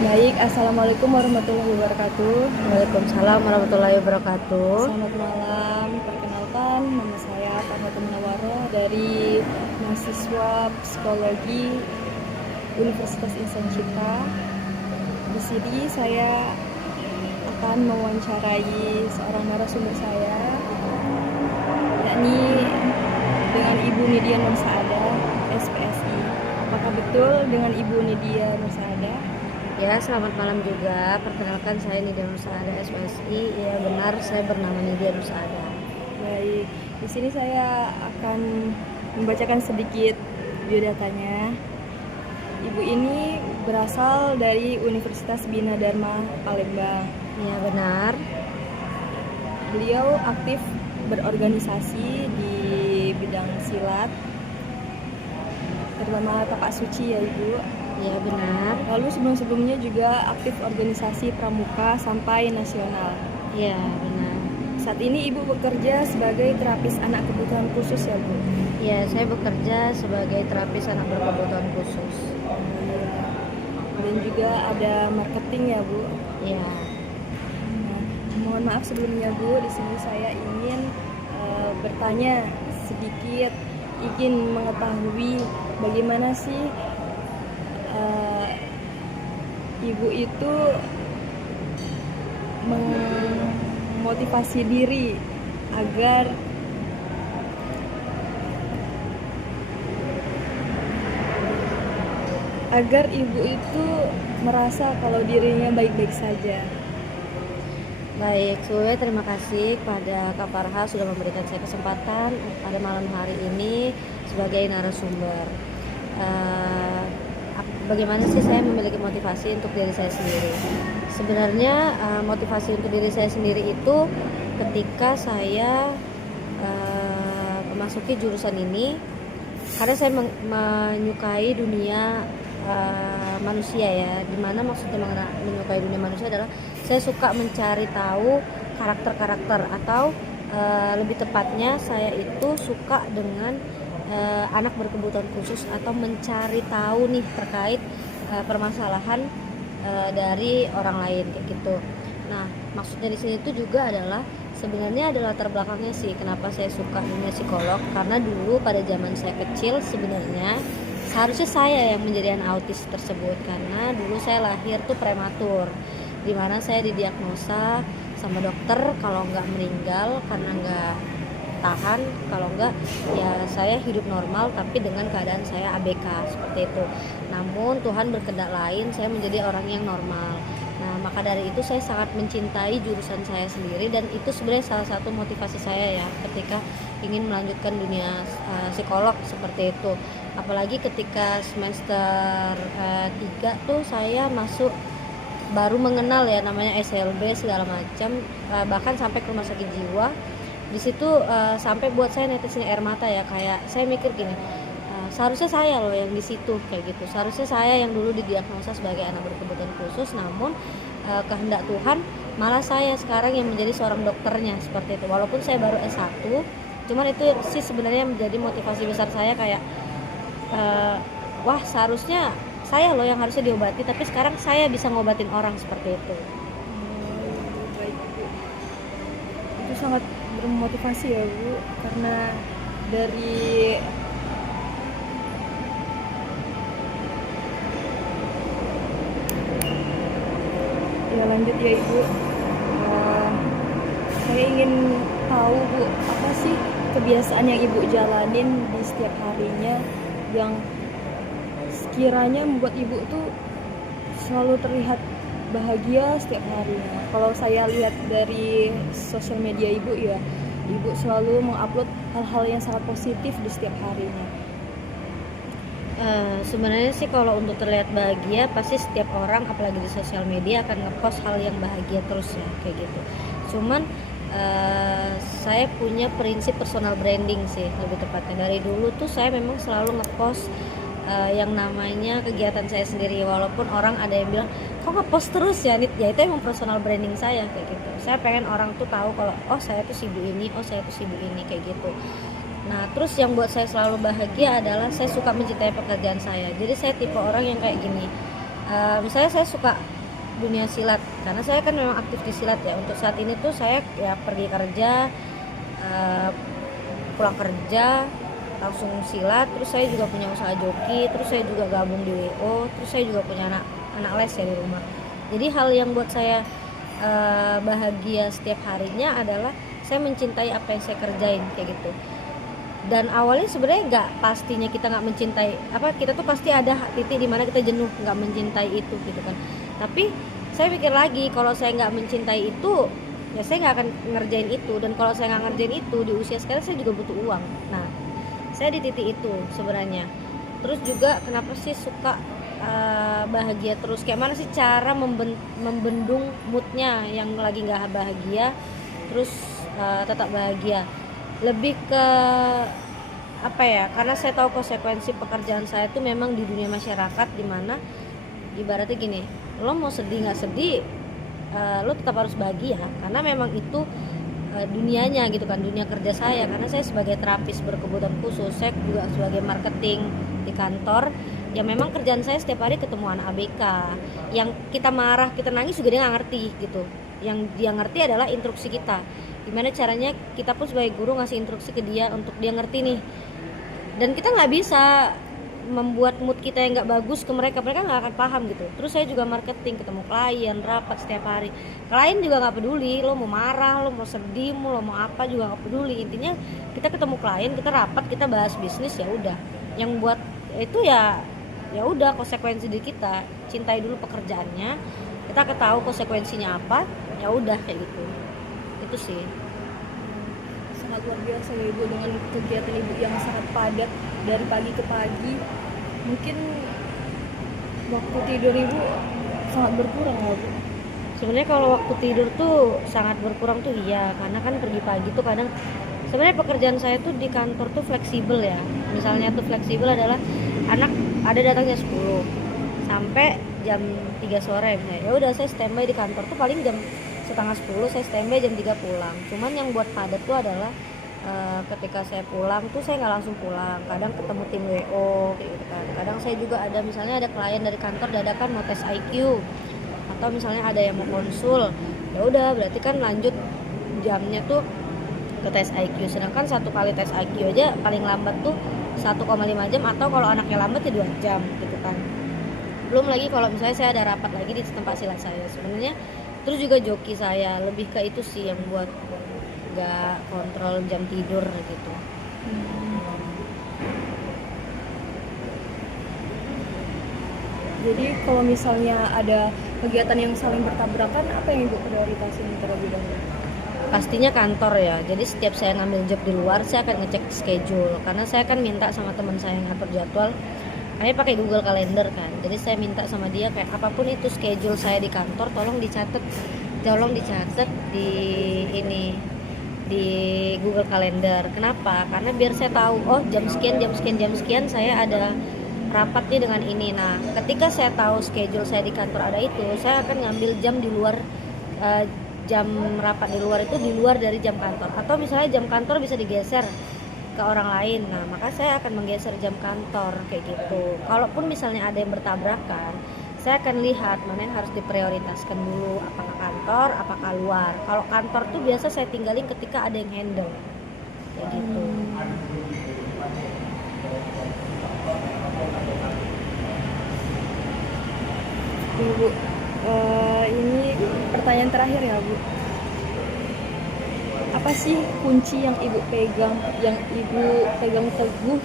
Baik, Assalamualaikum warahmatullahi wabarakatuh. Waalaikumsalam warahmatullahi wabarakatuh. Selamat malam, perkenalkan nama saya Farhatun Nawaroh dari mahasiswa psikologi Universitas Insan Cipta. Di sini saya akan mewawancarai seorang narasumber saya, yakni dengan Ibu Nidia Nur Saada, SPSI. Apakah betul dengan Ibu Nidia Nur Saada? Ya, selamat malam juga. Perkenalkan saya Nidia Nur Saada, SPSI. Ya, benar, saya bernama Nidia Nur Saada. Baik, di sini saya akan membacakan sedikit biodatanya. Ibu ini berasal dari Universitas Bina Dharma Palembang. Ya, benar. Beliau aktif berorganisasi di bidang silat, terutama tapak suci ya Ibu. Ya, benar. Lalu sebelum-sebelumnya juga aktif organisasi pramuka sampai nasional. Ya, benar. Saat ini Ibu bekerja sebagai terapis anak kebutuhan khusus ya Bu? Ya, saya bekerja sebagai terapis anak berkebutuhan khusus. Dan juga ada marketing ya Bu? Ya. Nah, mohon maaf sebelumnya Bu, di sini saya ingin bertanya sedikit, ingin mengetahui bagaimana sih Ibu itu memotivasi diri agar Ibu itu merasa kalau dirinya baik-baik saja. Baik, sebelumnya terima kasih kepada Kak Farha sudah memberikan saya kesempatan pada malam hari ini sebagai narasumber. Bagaimana sih saya memiliki motivasi untuk diri saya sendiri? Sebenarnya motivasi untuk diri saya sendiri itu ketika saya memasuki jurusan ini, karena saya menyukai dunia manusia ya. Dimana maksudnya menyukai dunia manusia adalah saya suka mencari tahu karakter-karakter atau lebih tepatnya saya itu suka dengan anak berkebutuhan khusus atau mencari tahu nih terkait permasalahan dari orang lain kayak gitu. Nah, maksudnya di sini itu juga adalah sebenarnya adalah latar belakangnya sih kenapa saya suka dunia psikolog, karena dulu pada zaman saya kecil sebenarnya seharusnya saya yang menjadi anak autis tersebut, karena dulu saya lahir tuh prematur, dimana saya didiagnosa sama dokter kalau nggak meninggal karena nggak tahan, kalau enggak ya saya hidup normal tapi dengan keadaan saya ABK seperti itu. Namun Tuhan berkehendak lain, saya menjadi orang yang normal. Nah, maka dari itu saya sangat mencintai jurusan saya sendiri, dan itu sebenarnya salah satu motivasi saya ya ketika ingin melanjutkan dunia psikolog seperti itu. Apalagi ketika semester 3 tuh saya masuk baru mengenal ya namanya SLB segala macam, bahkan sampai ke rumah sakit jiwa. Di situ sampai buat saya netesin air mata ya, kayak saya mikir gini, seharusnya saya loh yang di situ kayak gitu, seharusnya saya yang dulu didiagnosa sebagai anak berkebutuhan khusus, namun kehendak Tuhan malah saya sekarang yang menjadi seorang dokternya seperti itu. Walaupun saya baru S1, cuman itu sih sebenarnya menjadi motivasi besar saya, kayak wah seharusnya saya loh yang harusnya diobati, tapi sekarang saya bisa ngobatin orang seperti itu. Baik Bu, itu sangat bermotivasi ya Bu, karena dari ya lanjut ya Ibu. Saya ingin tahu Bu, apa sih kebiasaan yang Ibu jalanin di setiap harinya yang sekiranya membuat Ibu tuh selalu terlihat bahagia setiap harinya. Kalau saya lihat dari sosial media Ibu ya, Ibu selalu mengupload hal-hal yang sangat positif di setiap harinya. Sebenarnya sih kalau untuk terlihat bahagia pasti setiap orang apalagi di sosial media akan ngepost hal yang bahagia terus ya kayak gitu. Cuman saya punya prinsip personal branding sih lebih tepatnya. Dari dulu tuh saya memang selalu ngepost yang namanya kegiatan saya sendiri, walaupun orang ada yang bilang kok ngepost terus ya Nit, ya itu emang personal branding saya kayak gitu. Saya pengen orang tuh tahu kalau oh saya tuh sibuk ini, oh saya tuh sibuk ini kayak gitu. Nah, terus yang buat saya selalu bahagia adalah saya suka mencintai pekerjaan saya. Jadi saya tipe orang yang kayak gini, Misalnya saya suka dunia silat karena saya kan memang aktif di silat ya. Untuk saat ini tuh saya ya pergi kerja, eh, pulang kerja langsung silat, terus saya juga punya usaha joki, terus saya juga gabung di WO, terus saya juga punya anak les ya di rumah. Jadi hal yang buat saya bahagia setiap harinya adalah saya mencintai apa yang saya kerjain kayak gitu. Dan awalnya sebenarnya nggak pastinya kita nggak mencintai apa, kita tuh pasti ada titik di mana kita jenuh nggak mencintai itu gitu kan. Tapi saya pikir lagi, kalau saya nggak mencintai itu ya saya nggak akan ngerjain itu, dan kalau saya nggak ngerjain itu di usia sekarang saya juga butuh uang. Nah, saya di titik itu sebenarnya. Terus juga kenapa sih suka bahagia terus, kayak mana sih cara membendung moodnya yang lagi nggak bahagia terus tetap bahagia, lebih ke apa ya, karena saya tahu konsekuensi pekerjaan saya itu memang di dunia masyarakat, dimana ibaratnya gini, lo mau sedih nggak sedih lo tetap harus bahagia karena memang itu dunianya gitu kan, dunia kerja saya. Karena saya sebagai terapis berkebutuhan khusus, saya juga sebagai marketing di kantor, ya memang kerjaan saya setiap hari ketemu anak ABK yang kita marah, kita nangis juga dia nggak ngerti gitu. Yang dia ngerti adalah instruksi kita, gimana caranya kita pun sebagai guru ngasih instruksi ke dia untuk dia ngerti nih. Dan kita nggak bisa membuat mood kita yang nggak bagus ke mereka nggak akan paham gitu. Terus saya juga marketing, ketemu klien, rapat setiap hari, klien juga nggak peduli lo mau marah, lo mau sedih, lo mau apa juga nggak peduli. Intinya kita ketemu klien, kita rapat, kita bahas bisnis, ya udah. Yang buat itu ya udah konsekuensi di kita, cintai dulu pekerjaannya, kita ketahui konsekuensinya apa, ya udah kayak gitu. Itu sih. Sangat luar biasa ya ibu, dengan kegiatan ibu yang sangat padat dari pagi ke pagi. Mungkin waktu tidur ibu sangat berkurang ya bu? Sebenarnya kalau waktu tidur tuh sangat berkurang tuh iya, karena kan pergi pagi tuh kadang, sebenarnya pekerjaan saya tuh di kantor tuh fleksibel ya. Misalnya tuh fleksibel adalah anak ada datangnya 10 sampai jam 3 sore misalnya. Ya udah saya standby di kantor tuh paling jam setengah 10, saya standby jam 3 pulang. Cuman yang buat padat tuh adalah ketika saya pulang tuh saya nggak langsung pulang, kadang ketemu tim WO gitu kan. Kadang saya juga ada, misalnya ada klien dari kantor dadakan mau tes IQ, atau misalnya ada yang mau konsul, ya udah berarti kan lanjut jamnya tuh ke tes IQ. Sedangkan satu kali tes IQ aja paling lambat tuh 1,5 jam, atau kalau anaknya lambat ya 2 jam gitu kan. Belum lagi kalau misalnya saya ada rapat lagi di tempat silat saya sebenarnya. Terus juga joki saya, lebih ke itu sih yang buat gak kontrol jam tidur gitu. Jadi kalau misalnya ada kegiatan yang saling bertabrakan, apa yang ibu prioritasin terlebih dahulu? Pastinya kantor ya. Jadi setiap saya ngambil job di luar, saya akan ngecek schedule, karena saya kan minta sama teman saya yang ngatur jadwal. Saya pakai Google Calendar kan. Jadi saya minta sama dia kayak apapun itu schedule saya di kantor, tolong dicatat di ini, di Google Calendar. Kenapa? Karena biar saya tahu, oh jam sekian saya ada rapat nih dengan ini. Nah, ketika saya tahu schedule saya di kantor ada itu, saya akan ngambil jam di luar, jam rapat di luar itu di luar dari jam kantor. Atau misalnya jam kantor bisa digeser ke orang lain, nah maka saya akan menggeser jam kantor kayak gitu. Kalaupun misalnya ada yang bertabrakan, saya akan lihat mana yang harus diprioritaskan dulu, apakah kantor, apakah luar. Kalau kantor tuh biasa saya tinggalin ketika ada yang handle kayak gitu. Bu, ini pertanyaan terakhir ya bu. Apa sih kunci yang ibu pegang teguh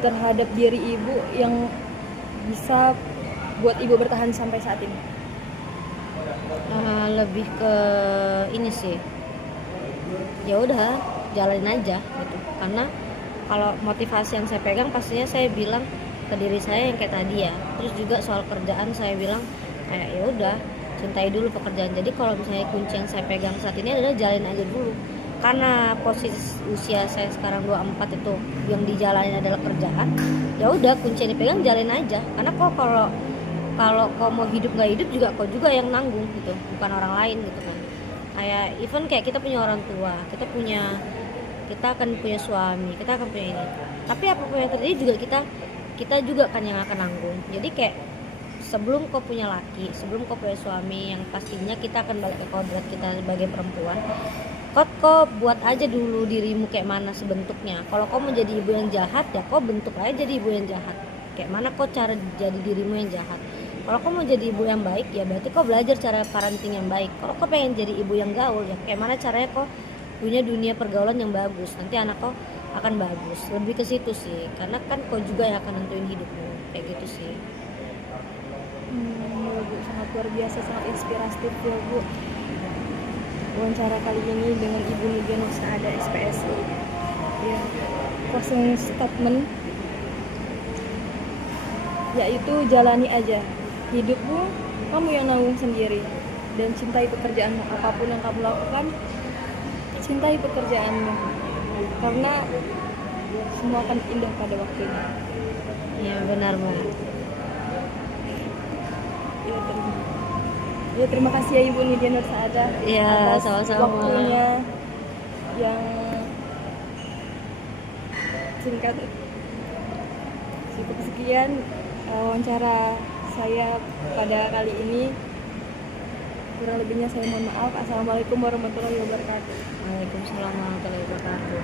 terhadap diri ibu yang bisa buat ibu bertahan sampai saat ini? Lebih ke ini sih, ya udah jalanin aja gitu. Karena kalau motivasi yang saya pegang pastinya saya bilang ke diri saya yang kayak tadi ya. Terus juga soal kerjaan saya bilang kayak ya udah cintai dulu pekerjaan. Jadi kalau misalnya kunci yang saya pegang saat ini adalah jalanin aja dulu. Karena posisi usia saya sekarang 24 itu yang dijalanin adalah kerjaan. Ya udah kunci yang dipegang jalanin aja. Karena kok kalau kau mau hidup nggak hidup juga kau juga yang nanggung gitu, bukan orang lain gitu kan. Kayak even kayak kita punya orang tua, kita akan punya suami, kita akan punya ini. Tapi apapun yang terjadi juga kita juga kan yang akan nanggung. Jadi kayak sebelum kau punya laki, sebelum kau punya suami, yang pastinya kita akan balik ke kodrat kita sebagai perempuan. Kau buat aja dulu dirimu kayak mana sebentuknya. Kalau kau mau jadi ibu yang jahat, ya kau bentuk aja jadi ibu yang jahat. Kayak mana kau cara jadi dirimu yang jahat. Kalau kau mau jadi ibu yang baik, ya berarti kau belajar cara parenting yang baik. Kalau kau pengen jadi ibu yang gaul, ya kayak mana caranya kau punya dunia pergaulan yang bagus. Nanti anak kau akan bagus. Lebih ke situ sih, karena kan kau juga yang akan nentuin hidupmu. Kayak gitu sih. Ya Bu, sangat luar biasa, sangat inspiratif ya Bu. Wawancara kali ini dengan Ibu Nidia Nur Saada SPSI. Ya, closing statement yaitu jalani aja hidupmu, kamu yang nanggung sendiri, dan cintai pekerjaanmu. Apapun yang kamu lakukan, cintai pekerjaanmu, karena semua akan indah pada waktunya. Ya benar banget. Terima kasih ya Ibu Nidia Nur Saada Ya, atas sama-sama. waktunya yang singkat. Cukup sekian wawancara saya pada kali ini. Kurang lebihnya saya mohon maaf. Assalamualaikum warahmatullahi wabarakatuh. Waalaikumsalam warahmatullahi wabarakatuh.